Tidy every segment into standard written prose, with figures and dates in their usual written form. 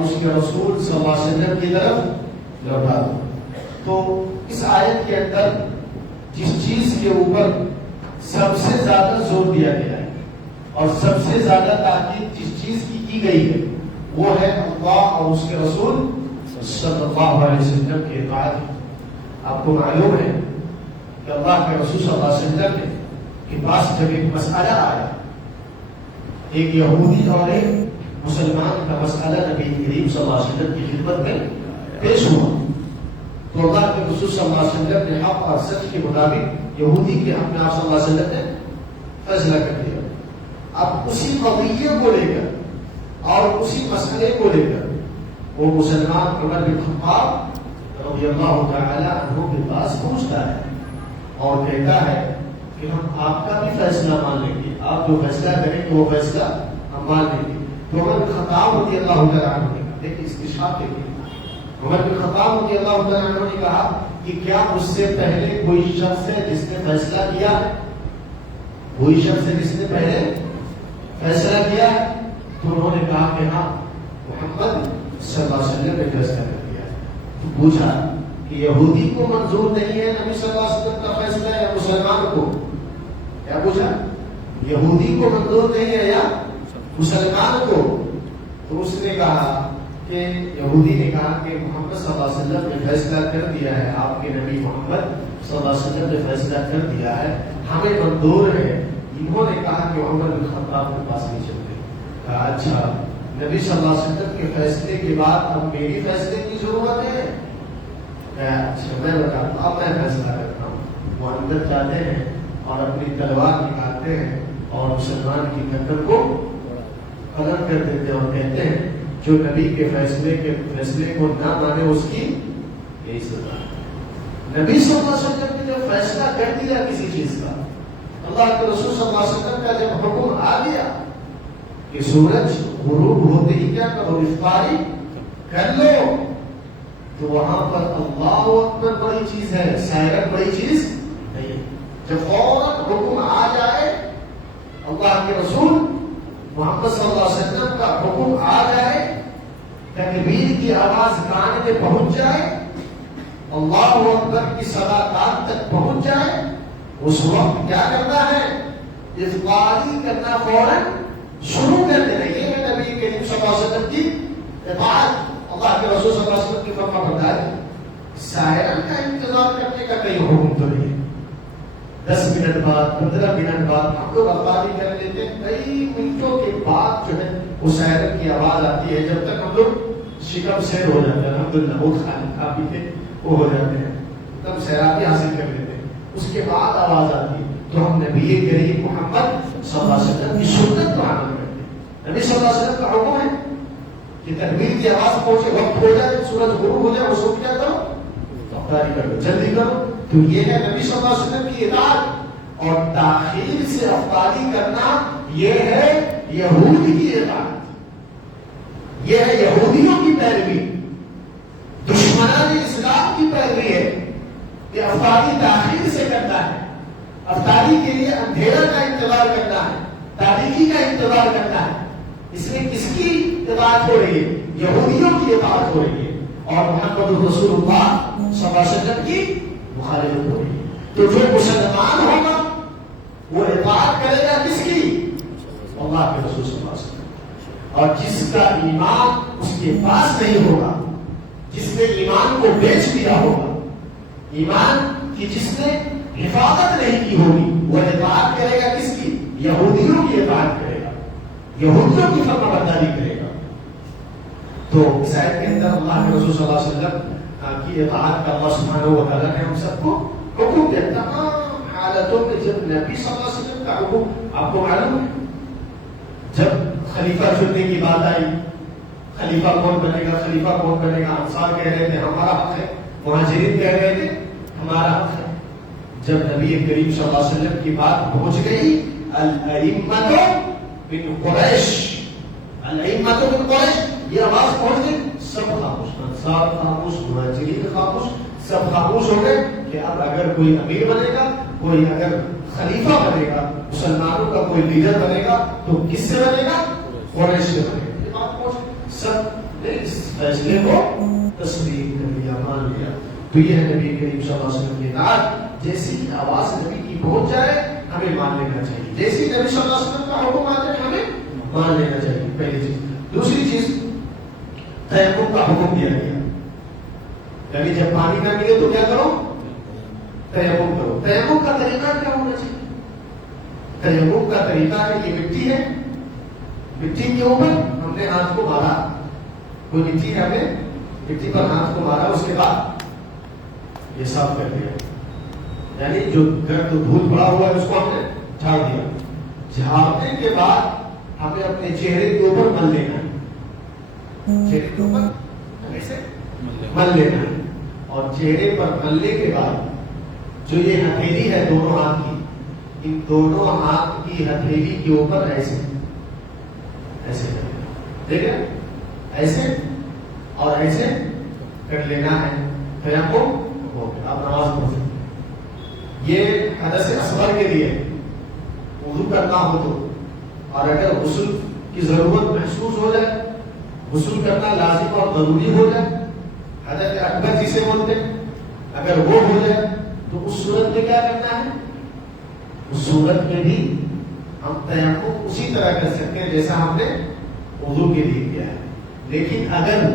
اور اس کے رسول صلی اللہ علیہ وسلم کی طرف لوٹا دو. تو اس آیت کے اندر جس چیز کے اوپر سب سے زیادہ زور دیا گیا ہے اور سب سے زیادہ تاکید جس چیز کی گئی ہے وہ ہے اللہ اور اس کے رسول صلی اللہ علیہ وسلم کی اطاعت. آپ کو معلوم ہے کہ اللہ کے رسول صلی اللہ علیہ وسلم کے پاس جب ایک مسئلہ آیا، ایک یہودی اور ایک مسلمان کا مسئلہ نبی کریم صلی اللہ علیہ وسلم کی خدمت میں پیش ہوا، تو اللہ کے رسول صلی اللہ علیہ وسلم نے حق اور سچ کے مطابق یہودی کے حق میں آپ صلی اللہ علیہ وسلم نے فیصلہ کر دیا. اب اسی قضیے کو لے کر اور اسی مسئلے کو لے کر وہ مسلمان عمر بن خطاب رضی اللہ تعالی عنہ کے پاس پہنچتا ہے اور کہتا ہے کہ ہم آپ کا بھی فیصلہ مان لیں گے، آپ جو فیصلہ کریں گے وہ فیصلہ ہم مان لیں گے. تو عمر بن خطاب رضی اللہ تعالی عنہ نے کہا، دیکھیں استشہاد دیکھیں، عمر بن خطاب رضی اللہ تعالی عنہ نے کہا کہ کیا اس سے پہلے کوئی شخص ہے جس نے فیصلہ کیا ہے؟ کوئی شخص ہے جس نے پہلے فیصلہ کیا ہے؟ تو انہوں نے کہا کہ ہاں، محمد صلی اللہ علیہ وسلم نے فیصلہ کر دیا ہے. تو پوچھا کہ یہودی کو منظور نہیں ہے نبی صلی اللہ علیہ وسلم کا فیصلہ یا مسلمان کو؟ کیا پوچھا؟ یہودی کو منظور نہیں ہے یا مسلمان کو؟ تو اس نے کہا کہ یہودی نے کہا کہ محمد صلی اللہ علیہ وسلم نے فیصلہ کر دیا ہے، آپ کے نبی محمد صلی اللہ علیہ وسلم نے فیصلہ کر دیا ہے، ہمیں منظور ہے. انہوں نے کہا کہ عمر بن خطاب کے پاس نہیں چلتے. کہا اچھا، نبی صلی اللہ علیہ وسلم کے فیصلے کے بعد اب میری فیصلے کی ضرورت ہے؟ اچھا میں بتاتا ہوں، اب میں فیصلہ کرتا ہوں. وہ اندر جاتے ہیں اور اپنی تلوار نکالتے ہیں اور مسلمان کی گردن کو قلم کر دیتے ہیں اور کہتے ہیں جو نبی کے فیصلے کو نہ مانے اس کی یہی سزا ہے. نبی صلی اللہ علیہ وسلم نے جو فیصلہ کر دیا کسی چیز کا، اللہ کے رسول صلی اللہ علیہ وسلم کا جب حکم آ گیا کہ سورج غروب ہوتے ہی کیا کرو، افطاری کر لو، تو وہاں پر اللہ اکبر بڑی چیز ہے، سائرت بڑی چیز نہیں. جب فوراً حکم آ جائے، اللہ کے رسول محمد صلی اللہ علیہ وسلم کا حکم آ جائے، تکبیر کی آواز کان میں پہنچ جائے، اللہ اکبر کی صدا کان تک پہنچ جائے، اس وقت کیا کرنا ہے؟ افطاری کرنا فوراً شروع کر دینا. یہ ہے نبی کریم صلی اللہ علیہ وسلم کی اطاعت، اللہ کے رسول صلی اللہ علیہ وسلم کی فرما برداری. سائرن کا انتظار کرنے کا کئی حکم تو نہیں. 10 منٹ بعد 15 منٹ بعد ہم لوگ افطاری کر لیتے ہیں، کئی منٹوں کے بعد جو ہے وہ سائرن کی آواز آتی ہے. جب تک ہم لوگ شکم سیر ہو جاتے ہیں، الحمدللہ وہ کھا پیتے وہ ہو جاتے ہیں، تب سیرابی حاصل کر لیتے ہیں، اس کے بعد آواز آتی ہے تو ہم نبی کریم محمد صلی اللہ علیہ وسلم کی سنت کو عمل کرتے ہیں. نبی صلی اللہ علیہ وسلم کا حکم ہے کہ تکبیر کی آواز پہنچے، وقت ہو جائے، سورج غروب ہو جائے، اس وقت کیا کرو؟ افطاری کرو، جلدی کرو. تو یہ ہے نبی صلی اللہ علیہ وسلم کی اطاعت. اور تاخیر سے افطاری کرنا یہ ہے یہودی کی اطاعت، یہ ہے یہودیوں کی پیروی، دشمنان اسلام کی پیروی ہے کہ افطاری تاخیر سے کرنا ہے. افطاری کے لیے اندھیرا کا انتظار کرنا ہے، تاریکی کا انتظار کرنا ہے. اس میں کس کی اطاعت ہو رہی ہے؟ یہودیوں کی اطاعت ہو رہی ہے اور محمد رسول اللہ صلی اللہ علیہ وسلم کی مخالفت ہو رہی ہے. تو جو مسلمان ہوگا وہ اطاعت کرے گا کس کی؟ اللہ کے رسول صلی اللہ علیہ وسلم. اور جس کا ایمان اس کے پاس نہیں ہوگا، جس نے ایمان کو بیچ دیا ہوگا، ایمان کی جس نے حفاظت نہیں کی ہوگی، وہ اطاعت کرے گا کس کی؟ یہودیوں کی اطاعت کرے گا، یہودیوں کی فرما برداری کرے گا. تو اس آیت کے اندر اللہ کے رسول صلی اللہ علیہ وسلم کی اطاعت کا اللہ سبحانہ و تعالیٰ نے ہم سب کو حکم دیا. تمام حالتوں میں جب نبی صلی اللہ علیہ وسلم کا حکم، آپ کو معلوم ہے جب خلیفہ چننے کی بات آئی، خلیفہ کون بنے گا، خلیفہ کون بنے گا، انصار کہہ رہے تھے ہمارا حق ہے، مہاجرین کہہ رہے تھے ہمارا حق ہے. جب نبی کریم صلی اللہ علیہ وسلم کی بات پہنچ گئی، الائمۃ من قریش، الائمۃ من قریش، یہ آواز پہنچ گئی، سب خاموش، انصار خاموش، مہاجرین خاموش، سب خاموش ہو گئے کہ اب اگر کوئی امیر بنے گا، کوئی اگر خلیفہ بنے گا، مسلمانوں کا کوئی لیڈر بنے گا تو کس سے بنے گا؟ قریش سے بنے گا. یہ بات پہنچ گئی، سب نے اس فیصلے کو تسلیم کر لیا، مان لیا۔ تو یہ ہے نبی کریم صلی اللہ علیہ وسلم کی اطاعت۔ جیسی آواز نبی کی پہنچ جائے ہمیں مان لینا چاہیے، جیسی نبی صلی اللہ علیہ وسلم کا حکم آ جائے ہمیں مان لینا چاہیے، پہلی چیز۔ دوسری چیز، تیمم کا حکم دیا گیا، یعنی جب پانی نہ ملے تو کیا کرو؟ تیمم کرو۔ تیمم کا طریقہ کیا ہونا چاہیے؟ تیمم کا طریقہ ہے، یہ مٹی ہے، مٹی کے اوپر ہم نے ہاتھ کو مارا، کوئی مٹی ہے، ہم نے مٹی پر ہاتھ کو مارا، اس کے بعد یہ صاف کر دیا، یعنی جو گرد دھول پڑا ہوا ہے اس کو ہم نے جھاڑ دیا۔ جھاڑنے کے بعد ہمیں اپنے چہرے کے اوپر مل لینا ہے، چہرے کے اوپر ایسے مل لینا ہے، اور چہرے پر ملنے کے بعد جو یہ ہتھیلی ہے دونوں ہاتھ کی، ان دونوں ہاتھ کی ہتھیلی کے اوپر ایسے ایسے کر لینا، ٹھیک ہے، ایسے اور ایسے کر لینا ہے۔ تیمم ہو گیا، آپ نماز پڑھ سکتے ہیں۔ یہ حدث اصغر کے لیے وضو کرنا ہو تو، اور اگر غسل کی ضرورت محسوس ہو جائے، غسل کرنا لازم اور ضروری ہو جائے، حدث اکبر جسے بولتے ہیں، اگر وہ ہو جائے تو اس صورت میں کیا کرنا ہے؟ اس صورت میں بھی ہم تیمم اسی طرح کر سکتے ہیں جیسا ہم نے وضو کے لیے کیا ہے۔ لیکن اگر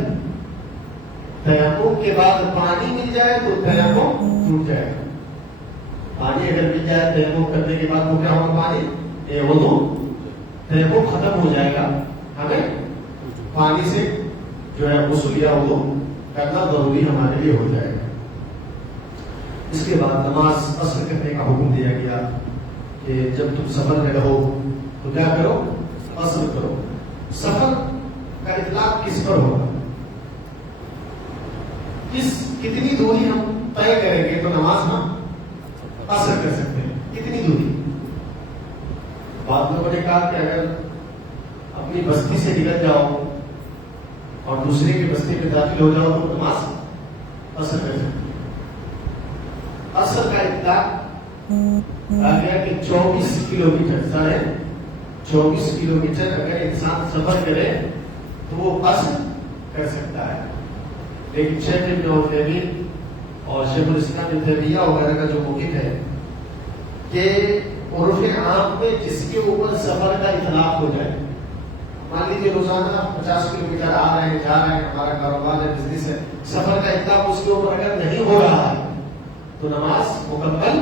تیمم کے بعد پانی مل جائے تو تیمم ٹوٹ جائے گا۔ پانی اگر مل جائے تیمم کرنے کے بعد تو کیا ہوگا؟ پانی وضو تیمم ختم ہو جائے گا، ہمیں پانی سے جو ہے غسل یا وضو کرنا ضروری ہمارے لیے ہو جائے گا۔ اس کے بعد نماز عصر کرنے کا حکم دیا گیا کہ جب تم سفر میں رہو تو کیا کرو؟ عصر کرو۔ سفر کا اطلاق کس پر ہوگا؟ کتنی دوری ہم طے کریں گے تو نماز ہم عصر کر سکتے ہیں؟ کتنی دوری؟ بعض لوگوں نے کہا کہ اگر اپنی بستی سے نکل جاؤ اور دوسرے کی بستی میں داخل ہو جاؤ تو نماز عصر کر سکتے ہیں۔ عصر کا اطلاق آ گیا کہ 24 کلومیٹر، 24.5 کلومیٹر اگر انسان سفر کرے تو وہ عصر کر سکتا ہے۔ لیکن شیخ ابن عثیمین اور شیخ الاسلام ابن تیمیہ وغیرہ کا جو موقف ہے کہ عرف عام میں جس کے اوپر سفر کا اطلاق ہو جائے، مان لیجیے روزانہ 50 کلومیٹر آ رہے ہیں جا رہے ہیں، ہمارا کاروبار ہے، بزنس ہے، سفر کا اطلاق اس کے اوپر اگر نہیں ہو رہا ہے تو نماز مکمل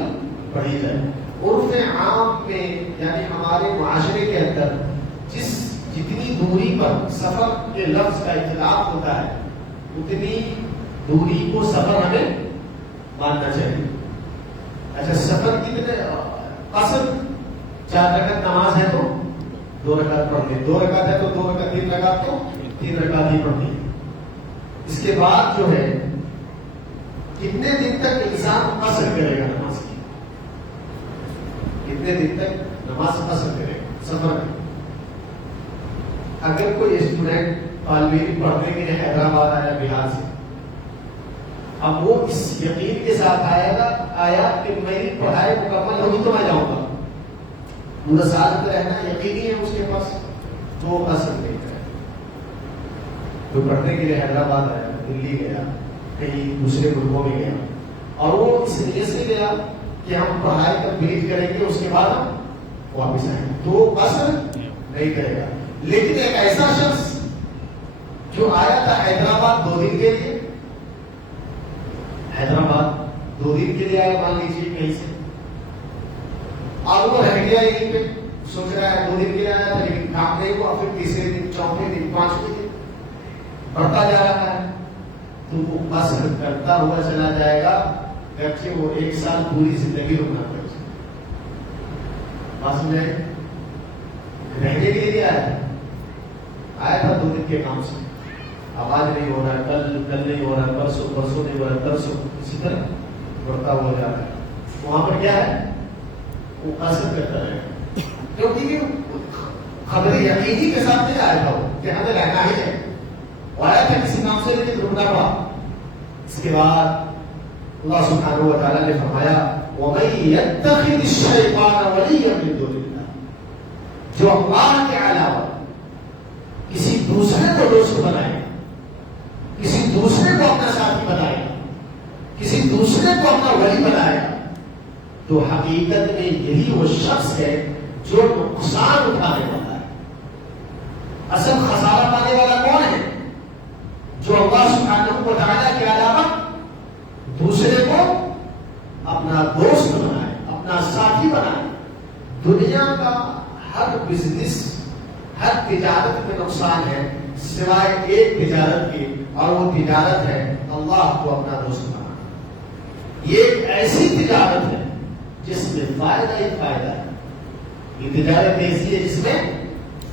پڑھی جائے۔ عرف عام میں یعنی ہمارے معاشرے کے اندر جتنی دوری پر سفر کے لفظ کا اطلاق ہوتا ہے اتنی دوری کو سفر ہمیں ماننا چاہیے۔ اچھا، سفر کتنے؟ اصل 4 رکعت نماز ہے تو 2 رکعت پڑھنی، 2 رکعت ہے تو 2 رکعت، 3 رکعت تو 3 رکعت ہی پڑھنی۔ اس کے بعد جو ہے کتنے دن تک انسان قصر کرے گا نماز کی؟ کتنے دن تک نماز قصر کرے گا سفر میں؟ اگر کوئی اسٹوڈنٹ طالب علم پڑھنے کے لیے حیدرآباد آیا بہار سے، اب وہ اس یقین کے ساتھ آیا کہ میری پڑھائی مکمل ہوگی تو میں جاؤں گا، پورا سال میں رہنا یقینی ہے اس کے پاس، تو وہ قصر نہیں کرے۔ جو پڑھنے کے لیے حیدرآباد آیا، دلی گیا، کہیں دوسرے ملکوں میں گیا، اور وہ اس نیت سے گیا کہ ہم پڑھائی کمپلیٹ کریں گے اس کے بعد ہم واپس آئیں گے، تو وہ قصر نہیں کرے گا۔ لیکن ایک ایسا شخص جو آیا تھا حیدرآباد 2 دن کے لیے، حیدرآباد 2 دن کے لیے آیا مان لیجیے کہیں سے، اور وہ رہ گیا یہیں پہ، سوچ رہا ہے 2 دن کے لیے آیا تھا لیکن کام نہیں ہوا، پھر تیسرے دن، چوتھے دن، 5ویں دن بڑھتا جا رہا ہے، تو وہ قصر کرتا ہوا چلا جائے گا، گرچہ وہ 1 سال پوری زندگی رکنا پڑے گا۔ بس میں رہنے کے لیے آیا تھا 2 دن کے کام سے، اب آج نہیں ہو رہا، کل نہیں ہو رہا، پرسوں نہیں ہو رہا، پرسوں، اسی طرح بڑھتا ہوا جا رہا ہے۔ وہاں پر کیا ہے؟ وہ قصر کرتا رہے گا، کیونکہ خبر یقینی کے ساتھ نہیں آیا تھا وہ کہ ہمیں رہنا ہی ہے، وہ آیا تھا کسی کام سے لیکن رکنا پڑا۔ اس کے بعد اللہ سبحانہ و تعالیٰ نے فرمایا وَمَن يَتَّخِذِ الشَّيْطَانَ وَلِيًّا مِن دُونِ اللَّهِ، جو اللہ کے علاوہ کسی دوسرے کو دوست بنائے ساتھی بنائے گا، کسی دوسرے کو اپنا ولی بنائے گا، تو حقیقت میں یہی وہ شخص ہے جو نقصان اٹھانے والا ہے۔ اصل خسارہ پانے والا کون ہے؟ جو اللہ سبحانہ و تعالیٰ کے علاوہ دوسرے کو اپنا دوست بنائے، اپنا ساتھی بنائے۔ دنیا کا ہر بزنس، ہر تجارت میں نقصان ہے سوائے ایک تجارت کی، اور وہ تجارت ہے اللہ کو اپنا دوست بنانا۔ یہ ایک ایسی تجارت ہے جس میں فائدہ ہی فائدہ ہے۔ یہ تجارت ایسی ہے جس میں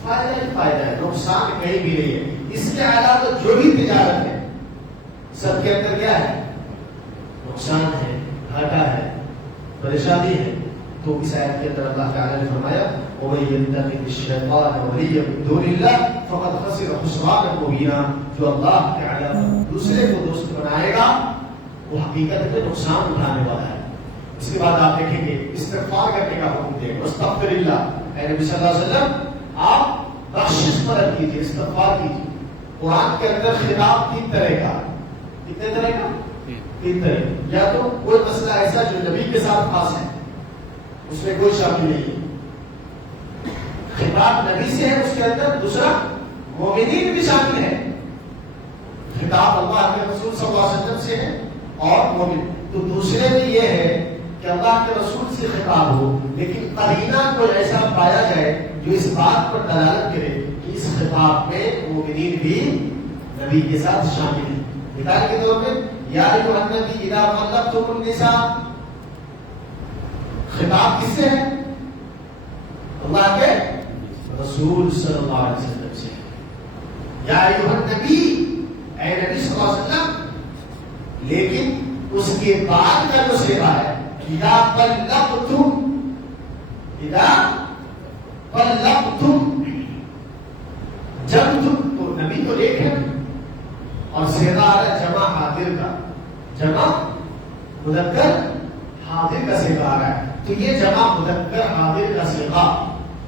فائدہ ہی فائدہ ہے، نقصان کہیں بھی نہیں ہے۔ اس کے علاوہ جو بھی تجارت ہے سب کے اندر کیا ہے؟ نقصان ہے، گھاٹا ہے، پریشانی ہے۔ تو اس آیت کے اندر اللہ تعالی نے فرمایا وَمَن يَتَّخِذِ الشَّيْطَانَ وَلِيًّا مِن دُونِ اللَّهِ فَقَدْ خَسِرَ خُسْرَانًا مُبِينًا۔ جو اللہ کے علاوہ دوسرے کو دوست بنائے گا وہ حقیقت میں نقصان اٹھانے والا ہے۔ اس کے بعد آپ دیکھیں گے استغفار کرنے کا حکم دے گا، استغفر اللہ۔ اے نبی صلی اللہ علیہ وسلم آپ بخشش طلب کیجیے، استغفار کیجیے۔ قرآن کے اندر خطاب 3 طرح کا، کتنے طرح کا؟ 3 طرح۔ یا تو کوئی مسئلہ ایسا جو نبی کے ساتھ خاص ہے، اس میں کوئی شامل نہیں ہے، خطاب نبی سے ہے اس کے اندر۔ دوسرا مومنین بھی شامل ہے، خطاب اللہ کے رسول صلی اللہ علیہ وسلم سے ہے اور مومن۔ تو دوسرے میں یہ ہے کہ اللہ کے رسول سے خطاب ہو، لیکن قرینہ کوئی ایسا پایا جائے جو اس بات پر دلالت کرے کہ اس خطاب میں مومنین بھی نبی کے ساتھ شامل ہیں۔ مثال کے طور پہ یا ایھا النبی اذا طلقتم النساء، خطاب کس سے ہے؟ اللہ کے رسول صلی اللہ علیہ وسلم سے۔ یا ایھا النبی، اے نبی صلی اللہ علیہ وسلم، لیکن اس کے بعد کا جو صیغہ ہے اذا طلقتم، اذا طلقتم، جب تم، تو نبی تو ایک ہے اور صیغہ آ رہا ہے جمع حاضر کا، جمع مذکر حاضر کا صیغہ آ رہا ہے۔ تو یہ جمع مذکر حاضر کا صیغہ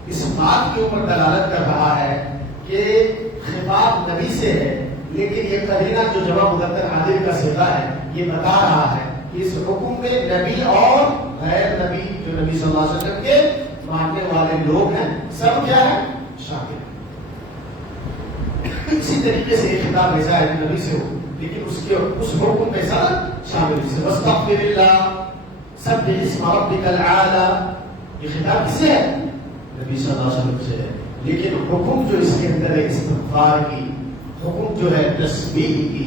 اس بات کے اوپر دلالت کر رہا ہے کہ خطاب نبی سے ہے، لیکن یہ قرینہ جو جمع مذکر حاضر کا صیغہ ہے یہ بتا رہا ہے کہ اس حکم میں نبی اور غیر نبی جو نبی صلی اللہ علیہ وسلم کے ماننے والے لوگ ہیں سب کیا ہے؟ شامل۔ اسی طریقے سے ایک خطاب ایسا ہے جو نبی سے ہو لیکن اس حکم میں سب شامل ہے۔ واستغفر اللہ، سبح اسم ربک الاعلی، یہ خطاب کس سے ہے؟ نبی صلی اللہ علیہ وسلم سے ہے، لیکن حکم جو اس کے اندر ہے استغفار کی، حکم جو ہے تسبیح کی،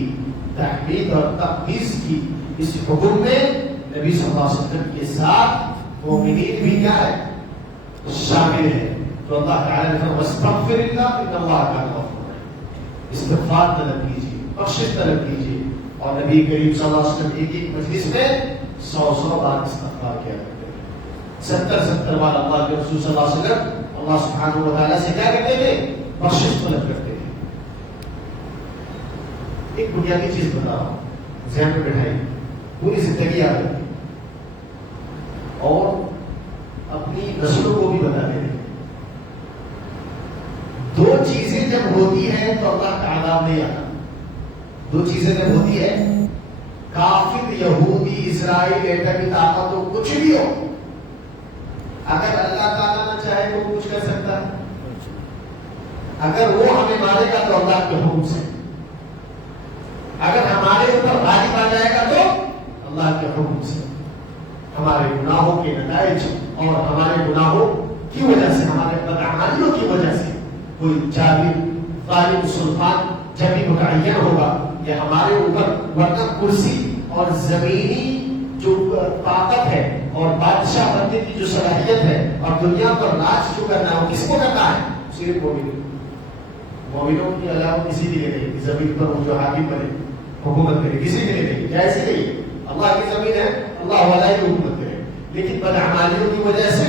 تحمید اور تقدیس کی، اس حکم میں نبی صلی اللہ علیہ وسلم کے ساتھ مومنین بھی کیا ہے؟ شامل ہے۔ تو اللہ تعالیٰ نے فرمایا واستغفر اللہ ان اللہ کان غفورا، استغفار طلب کیجیے، بخشش طلب کیجیے۔ اور نبی کریم صلی اللہ علیہ وسلم ایک ایک مجلس میں 100 بار استغفار کیا کرتے تھے، 70 بار اللہ کے رسول صلی اللہ علیہ وسلم اللہ سبحانہ و تعالیٰ سے کیا کرتے تھے؟ بخشش طلب کرتے تھے۔ ایک بنیادی چیز بتا رہا ہوں، ذہن میں بٹھائی، پوری زندگی یاد رکھیں اور اپنی نسلوں کو بھی بتا دیں۔ 2 چیزیں جب ہوتی ہیں تو اللہ کا عذاب نہیں آتا۔ 2 چیزیں جب ہوتی ہے، کافر یہودی اسرائیل ایٹم کی طاقت ہو، کچھ بھی ہو، اگر اللہ تعالیٰ نہ چاہے تو کچھ کر سکتا ہے۔ اگر وہ ہمیں مارے گا تو اللہ کے حکم سے، اگر ہمارے اوپر غالب آ جائے گا تو اللہ کے حکم سے۔ ہمارے گناہوں کے نتائج اور ہمارے گناہوں کی وجہ سے، ہمارے بدعمالیوں کی وجہ سے کوئی جابر غالب سلطان جب بھی متعین ہوگا یہ ہمارے اوپر، ورنہ کرسی اور زمینی جو طاقت ہے اور بادشاہ بننے کی جو صلاحیت ہے اور دنیا پر راج جو کرنا ہے وہ کس کو کرنا ہے؟ صرف مومنوں کے علاوہ کسی کے لیے نہیں۔ زمین پر وہ جو حاکم بنے حکومت کرے کسی کے لیے نہیں، جیسے نہیں، اللہ کی زمین ہے، اللہ والا ہی حکومت کرے، لیکن بدعمالیوں کی وجہ سے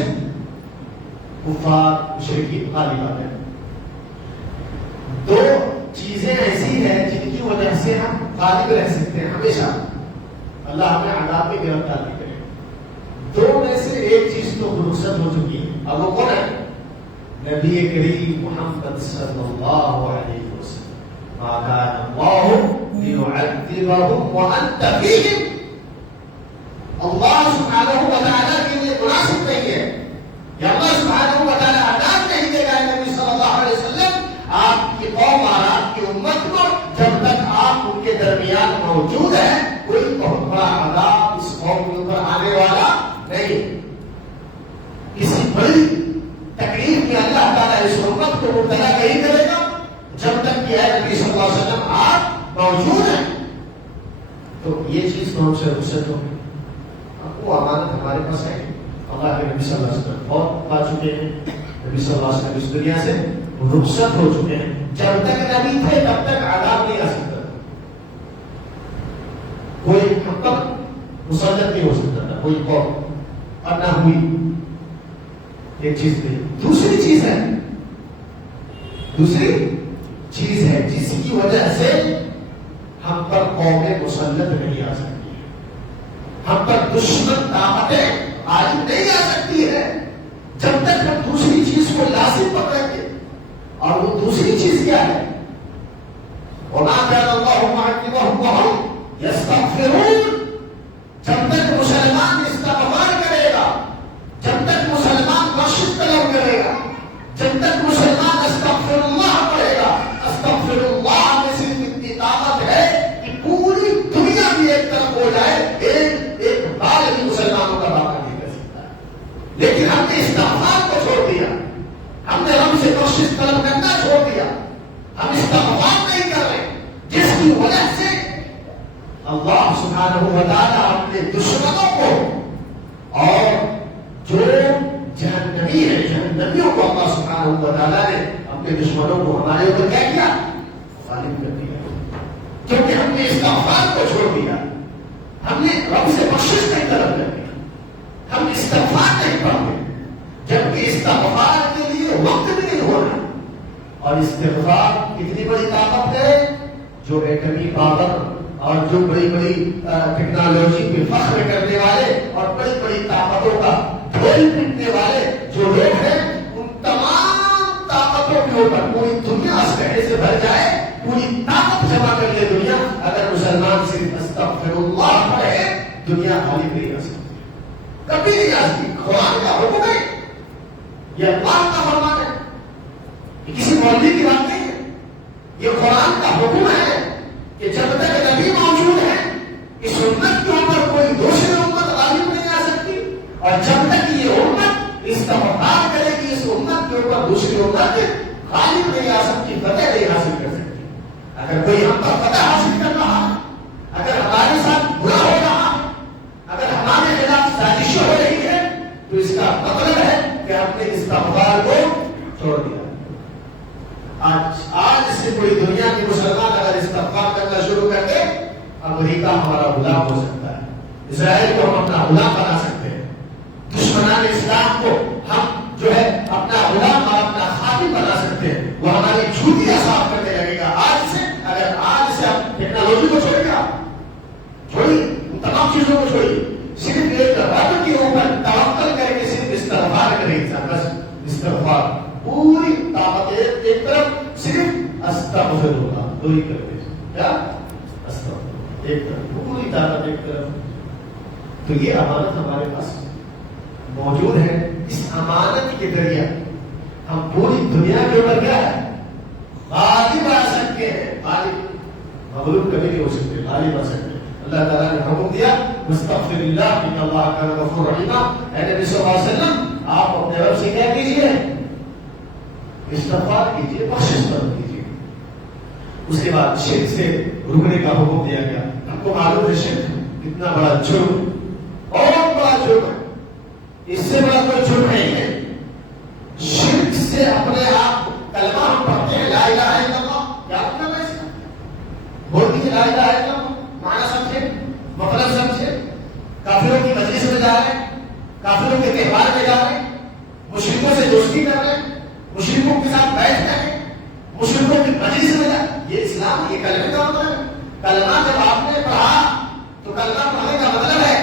کفار مشرکین غالب آ گئے۔ 2 چیزیں ایسی ہیں جن کی وجہ سے ہم غالب رہ سکتے ہیں ہمیشہ، اللہ ہمیں عذاب میں گرفتار نہیں کرے۔ 2 میں سے ایک چیز تو رخصت ہو چکی ہے، اب وہ کون ہے؟ نبی کریم محمد صلی اللہ علیہ وسلم۔ ما كان الله ليعذبهم تعذبهم وانت فيهم. اللہ سبحانہ و تعالیٰ کے لیے مناسب نہیں ہے کہ اللہ سبحانہ و تعالیٰ عذاب نہیں دے گا نبی صلی اللہ علیہ وسلم آپ کی قوم اور آپ کی امت کو جب تک آپ ان کے درمیان موجود ہیں. کوئی بہت بڑا عذاب اس قوم کے اوپر آنے والا نہیں. کسی بڑی تکلیف میں اللہ تعالیٰ اس امت کو مبتلا نہیں کرے گا جب تک کہ اے نبی صلی اللہ علیہ وسلم آپ موجود ہیں. تو یہ چیز تو ہم سے رخصت ہوگی. وہ امانت ہمارے پاس ہے. اللہ کے نبی صلی اللہ علیہ وسلم بہت پا چکے ہیں. نبی صلی اللہ علیہ وسلم اس دنیا سے رخصت ہو چکے ہیں. جب تک نبی تھے تب تک عذاب نہیں آ سکتا. کوئی ہم تک مسلط نہیں ہو سکتا تھا کوئی قوم اور نہ ہوئی. ایک چیز تھی. دوسری چیز ہے جس کی وجہ سے ہم پر قومیں مسلط نہیں آ سکتی. ہم پر دشمن طاقتیں آج نہیں آ سکتی ہے جب تک ہم دوسری چیز کو لازم پکڑیں گے. اور وہ دوسری چیز کیا ہے؟ وَمَا كَانَ اللَّهُ مُعَذِّبَهُمْ وَهُمْ يَسْتَغْفِرُونَ. جب تک مسلمان استغفار کرے گا، جب تک مسلمان بخشش طلب کرے گا، جب تک مسلمان استغفر اللہ پڑھے گا. استغفر اللہ میں صرف اتنی طاقت ہے کہ پوری دنیا بھی ایک طرف ہو جائے، ایک بال بھی مسلمانوں کا باقی نہیں کر سکتا. لیکن ہم نے استغفار کو چھوڑ دیا. ہم نے رب سے بخشش طلب کرنا چھوڑ دیا. ہم استغفار نہیں کر رہے، جس کی وجہ سے اللہ سبحانہ و تعالیٰ اپنے دشمنوں کو اور جو جہنمی ہے جہنمیوں کو اللہ سبحانہ و تعالیٰ نے اپنے دشمنوں کو ہمارے اوپر کیا کیا؟ غالب کر دیا. کیونکہ ہم نے استغفار کو چھوڑ دیا. ہم نے رب سے بخشش نہیں طلب کر دیا. ہم استغفار نہیں پڑھتے جبکہ استغفار کے لیے وقت بھی نہیں ہو رہا. اور استغفار کتنی بڑی طاقت ہے جو ایٹمی پاور اور جو بڑی بڑی ٹیکنالوجی پہ فخر کرنے والے اور بڑی بڑی طاقتوں کا ڈھول پیٹنے والے جو لوگ ہیں ان تمام طاقتوں کے اوپر پوری دنیا اسلحے سے بھر جائے، پوری طاقت جمع کر لے دنیا، اگر مسلمان صرف استغفر اللہ پڑھے دنیا خالی نہیں آ سکتی، کبھی نہیں آ سکتی. قرآن کا حکم ہے، یہ اللہ کا فرمان ہے، یہ کسی مولوی کی بات نہیں ہے. یہ قرآن کا حکم ہے کہ جب تک نبی موجود ہے اس امت کے اوپر کوئی دوسری امت غالب نہیں آ سکتی. اور جب تک یہ امت استغفار کرے گی اس امت کے اوپر دوسری امت غالب نہیں آ سکتی، فتح نہیں حاصل کر سکتی. اگر کوئی ہم پر فتح حاصل کر رہا ہے، اگر ہمارے ساتھ برا ہو رہا ہے، اگر ہمارے خلاف سازش ہو رہی ہے، تو اس کا مطلب ہے کہ ہم نے استغفار کو چھوڑ دیا. آج سے پوری دنیا کے مسلمان اگر استغفار کرنا شروع کر دے، امریکہ ہمارا غلام ہو سکتا ہے، اسرائیل کو ہم اپنا غلام بنا سکتے ہیں، دشمنان اسلام کو ہم جو ہے اپنا غلام اور اپنا خادم بنا سکتے ہیں. وہ ہماری جھوٹیاں صاف کرنے لگے گا. آج سے آپ ٹیکنالوجی کو چھوڑیں گا، چھوڑیے ان تمام چیزوں کو چھوڑیے، صرف ایک رب کے اوپر توکل کر کے صرف استغفار کریں انسان. بس استغفار پوری طاقت ایک طرف صرف استغفر اللہ دو ہی کرتے کیا استغفر ایک طرف پوری طاقت ایک طرف. تو یہ امانت ہمارے پاس موجود ہے. اس امانت کے ذریعے ہم پوری دنیا کے اوپر کیا ہے غالب آ سکتے ہیں. غالب مغلوب کبھی نہیں ہو سکتے، غالب آ سکتے ہیں. اللہ تعالیٰ نے حکم دیا مستغفر اللہ ان اللہ کان غفور رحیما. اے نبی صلی اللہ علیہ وسلم آپ اپنے رب سے کیا کیجیے؟ استغفار کیجیے، بخشش طلب کیجیے. اس کے بعد شرک سے رکنے کا حکم دیا گیا. ہم کو معلوم ہے شرک کتنا بڑا جرم، اور بڑا جرم ہے، اس سے بڑا کوئی جرم نہیں ہے. شرک سے اپنے آپ کلمہ ہم پڑھتے ہیں لا الہ الا اللہ، کیا مطلب ہے اس کا؟ بول دیجیے لا الہ الا اللہ، معنی سمجھے، مطلب سمجھے. کافروں کی مجلس میں جا رہے ہیں، کافروں کے تہوار میں جا رہے ہیں، مشرکوں سے دوستی کر رہے ہیں، مشرکوں کے ساتھ بیٹھتے ہیں، مشرکوں کی مجلس میں جا. یہ اسلام، یہ کلمے کا مطلب ہے. کلمہ جب آپ نے پڑھا تو کلمہ پڑھنے کا مطلب ہے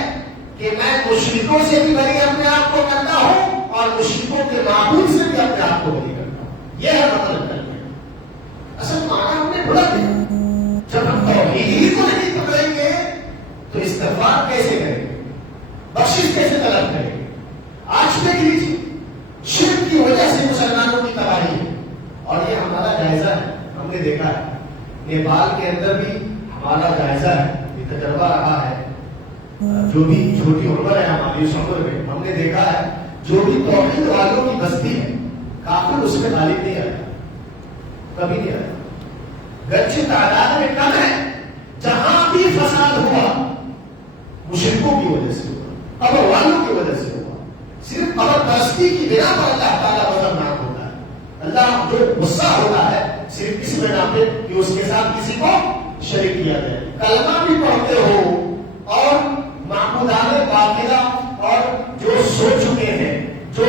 کہ میں مشرکوں سے بھی بری اپنے آپ کو کرتا ہوں اور مشرکوں کے معبود سے بھی اپنے آپ کو بری کرتا ہوں. یہ ہے مطلب کلمہ. اصل معنی ہم نے بھولا دیا. جب ہم توحید ہی کو نہیں پکڑ بخشش کیسے طلب کریں گے؟ آج دیکھ لیجیے شرک کی وجہ سے مسلمانوں کی تباہی ہے، اور یہ ہمارا جائزہ ہے، ہم نے دیکھا ہے نیپال کے اندر بھی ہمارا جائزہ ہے، یہ تجربہ رہا ہے، جو بھی چھوٹی عمر ہے ہماری اس عمر میں ہم نے دیکھا ہے جو بھی توحید والوں کی بستی ہے کافر اس میں غالب نہیں آیا، کبھی نہیں آیا، گرچہ تعداد میں کم ہے، جہاں بھی فساد ہوا مشرکوں کی وجہ سے ہوا، قبر والوں کی وجہ سے ہوا، صرف قبر پرستی کی بنا پر اللہ تعالیٰ خطرناک ہوتا ہے، اللہ جو غصہ ہوتا ہے صرف اس بنا پہ کہ اس کے ساتھ کسی کو شریک کیا جائے، کلمہ بھی پڑھتے ہو اور معبودان باطلہ اور جو سو چکے ہیں جو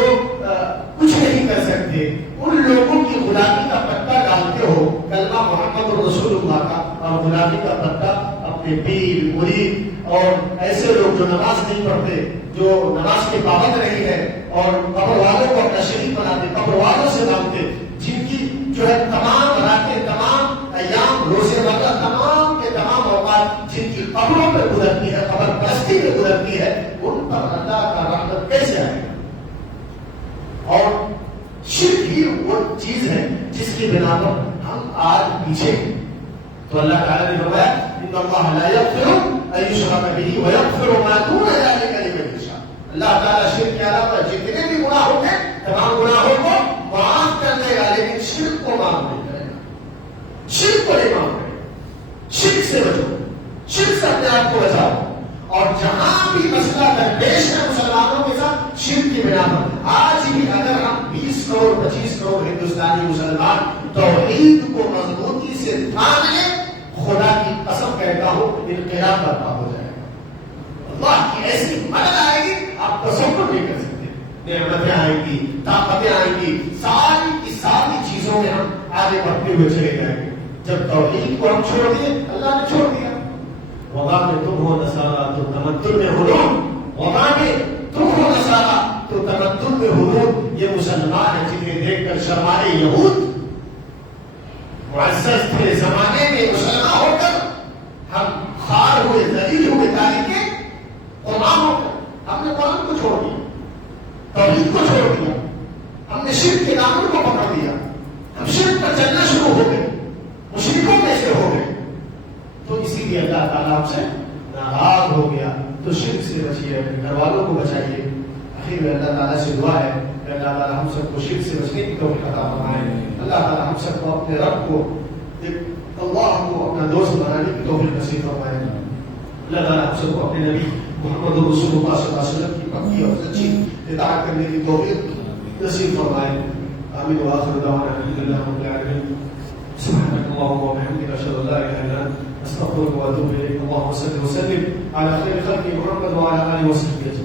کچھ نہیں کر سکتے ان لوگوں کی غلامی کا پٹا ڈالتے ہو، کلمہ محمد رسول اللہ کا اور غلامی کا پٹا اپنے پیر مرید اور ایسے لوگ جو نماز نہیں پڑھتے، جو نماز کے پابند نہیں ہے اور قبر والوں کو اپنا شریک بناتے، قبر والوں سے مانگتے، جن کی جو ہے تمام راتیں، تمام ایام، روزے مرہ تمام کے تمام اوقات جن کی قبروں پہ گزرتی ہے، قبر پرستی پہ گزرتی ہے، ان پر اللہ کا رحمت کیسے آئے گا؟ اور شرک ہی وہ چیز ہے جس کی بنا پر ہم آج پیچھے ہیں۔ تو اللہ تعالیٰ نے فرمایا ان اللہ لا یغفر ان یشرک بہ ویغفر ما دون ذلک لمن یشاء، اللہ تعالیٰ شرک کے علاوہ جتنے بھی گناہ ہوتے ہیں تمام گناہوں کو معاف کر دے گا، لیکن شرک کو معاف نہیں کرے گا، شرک کو نہیں معاف کرے گا۔ شرک سے بچو، شرک سے اپنے آپ کو بچاؤ، اور جہاں بھی مسئلہ درپیش ہے مسلمانوں کے ساتھ شرک کی بنا پر، آج بھی اگر ہم 20 کروڑ 25 کروڑ ہندوستانی مسلمان توحید کو مضبوطی سے تھام لیں، خدا کی قسم کہتا ہوں انقلاب برپا ہو جائے گا، اللہ کی ایسی مدد آئے گی آپ تصور نہیں کر سکتے، نعمتیں آئیں گی، طاقتیں آئیں گی، ساری کی ساری چیزوں میں ہم آگے بڑھتے ہوئے چلے جائیں گے۔ جب توحید کو ہم چھوڑ دیے اللہ نے چھوڑ دیا، وبا میں تم ہو نصارا تو تمدن میں حلول، وبا میں تم ہو نصارا تو تمدن میں حلول، یہ مسلمان ہیں جنہیں دیکھ کر شرمائے یہود معزز تھے زمانے میں، مسلمان ہو کر ہم خار ہوئے، ذلیل ہوئے، تاریخ غلام ہو کر ہم نے قرآن کو چھوڑ دیا، توحید کو چھوڑ دیا، ہم نے شرک کے دامن کو پکڑ دیا، ہم شرک پر چلنا شروع ہو گئے، مشرکوں میں سے ہو گئے، تو اسی لیے اللہ تعالیٰ ہم سے ناراض ہو گیا۔ تو شرک سے بچیے، اپنے گھر والوں کو بچائیے۔ آخر میں اللہ تعالیٰ سے دعا ہے کہ اللہ تعالیٰ ہم سب کو شرک سے بچنے کی توفیق عطا فرمائے، اللہ تعالیٰ ہم سب کو اپنے رب کو، اللہ کو اپنا دوست بنانے کی توفیق نصیب فرمائے، اللہ تعالیٰ ہم سب کو اپنے نبی محمد رسول اللہ صلی اللہ علیہ وسلم کی پکی اور سچی اطاعت کرنے کی توفیق نصیب فرمائے۔ آمین وآخر دعوانا الحمدللہ رب العالمین، سبحانك اللهم وبحمدك اشهد ان لا اله الا انت استغفرك واتوب اليك، اللهم صل وسلم على خير خلق محمد وعلى اله وصحبه اجمعين۔